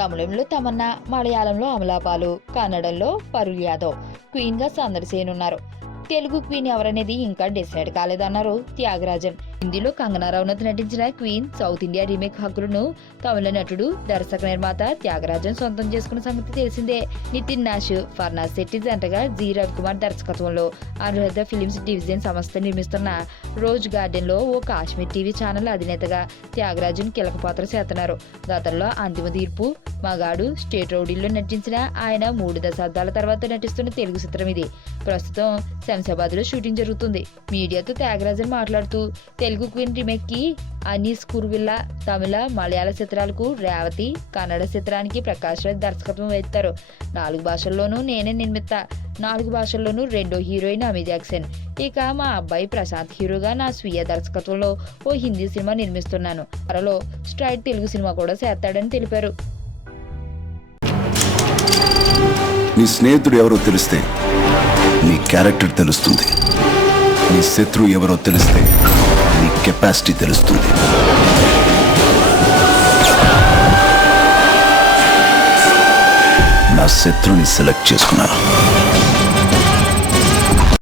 తమిళంలో తమన్నా, మలయాళంలో అమలాపాలు, కన్నడంలో పరుల్ యాదవ్ క్వీన్ గా సందడి చేయనున్నారు. తెలుగు క్వీన్ ఎవరనేది ఇంకా డిసైడ్ కాలేదన్నారు త్యాగరాజన్. హిందీలో కంగనా రనౌత్ నటించిన క్వీన్ సౌత్ ఇండియా రీమేక్ హక్కులను తమిళ నటుడు, దర్శక నిర్మాత త్యాగరాజన్ సొంతం చేసుకున్న సంగతి తెలిసిందే. నితిన్ నాష్, ఫర్నాజ్ శెట్టి జంటగా జి రవికుమార్ దర్శకత్వంలో అనురాధ ఫిలిమ్స్ డివిజన్ సంస్థ నిర్మిస్తున్న రోజ్ గార్డెన్ లో ఓ కాశ్మీర్ టీవీ ఛానల్ అధినేతగా త్యాగరాజన్ కీలక పాత్ర చేస్తున్నారు. గతంలో అంతిమ తీర్పు, మగాడు, స్టేట్ రౌడీల్లో నటించిన ఆయన 3 దశాబ్దాల తర్వాత నటిస్తున్న తెలుగు చిత్రం ఇది. ప్రస్తుతం శంషాబాద్ లో షూటింగ్ జరుగుతుంది. మీడియాతో త్యాగరాజన్ మాట్లాడుతూ తెలుగు క్వీన్ రీమేక్ కి అనీస్ కుర్విల్లా, తమిళ, మలయాళ చిత్రాలకు రేవతి, కన్నడ చిత్రానికి ప్రకాష్ రాజ్ దర్శకత్వం వహిస్తారు. 4 భాషల్లోనూ నేనే నిర్మిత, 4 భాషల్లోనూ రెండో హీరోయిన్ అమీ జాక్సన్. ఇక మా అబ్బాయి ప్రశాంత్ హీరోగా నా స్వీయ దర్శకత్వంలో ఓ హిందీ సినిమా నిర్మిస్తున్నాను. త్వరలో స్ట్రైట్ తెలుగు సినిమా కూడా చేస్తాడని తెలిపారు. నీ స్నేహితుడు ఎవరో తెలిస్తే నీ క్యారెక్టర్ తెలుస్తుంది. నీ శత్రువు ఎవరో తెలిస్తే నీ కెపాసిటీ తెలుస్తుంది. నా శత్రువుని సెలెక్ట్ చేసుకున్నాను.